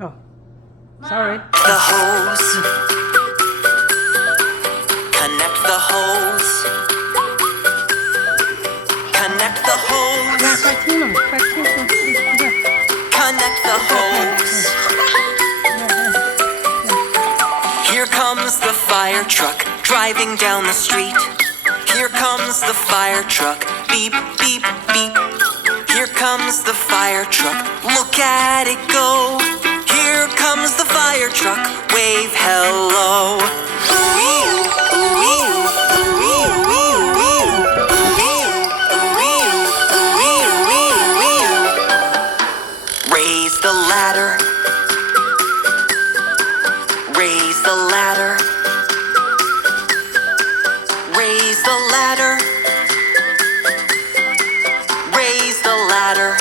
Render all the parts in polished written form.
Oh, sorry. The hose. Connect the hose. Connect the hose. Back here, back here. Connect the hose. Here comes the fire truck driving down the street. Here comes the fire truck. Beep, beep, beep. Here comes the fire truck. Look at it go. Here comes the fire truck. Wave hello. Raise the ladder. Raise the ladder. Raise the ladder. Raise the ladder.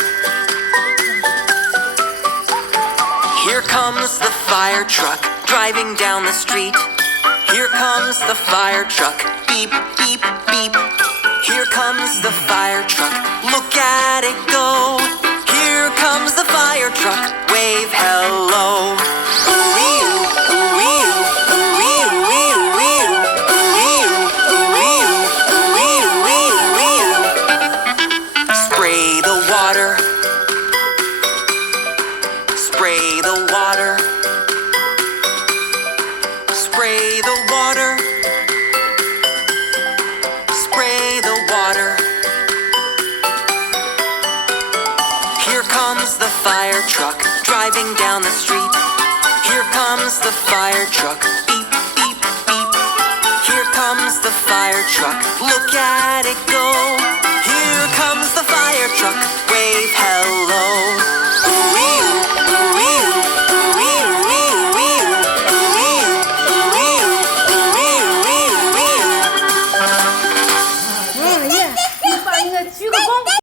Here comes the fire truck driving down the street. Here comes the fire truck. Beep, beep, beep. Here comes the fire truck. Look at it go. Here comes the fire truck. Wave hello. Spray the water. Spray the water. Spray the water. Spray the water. Here comes the fire truck driving down the street. Here comes the fire truck.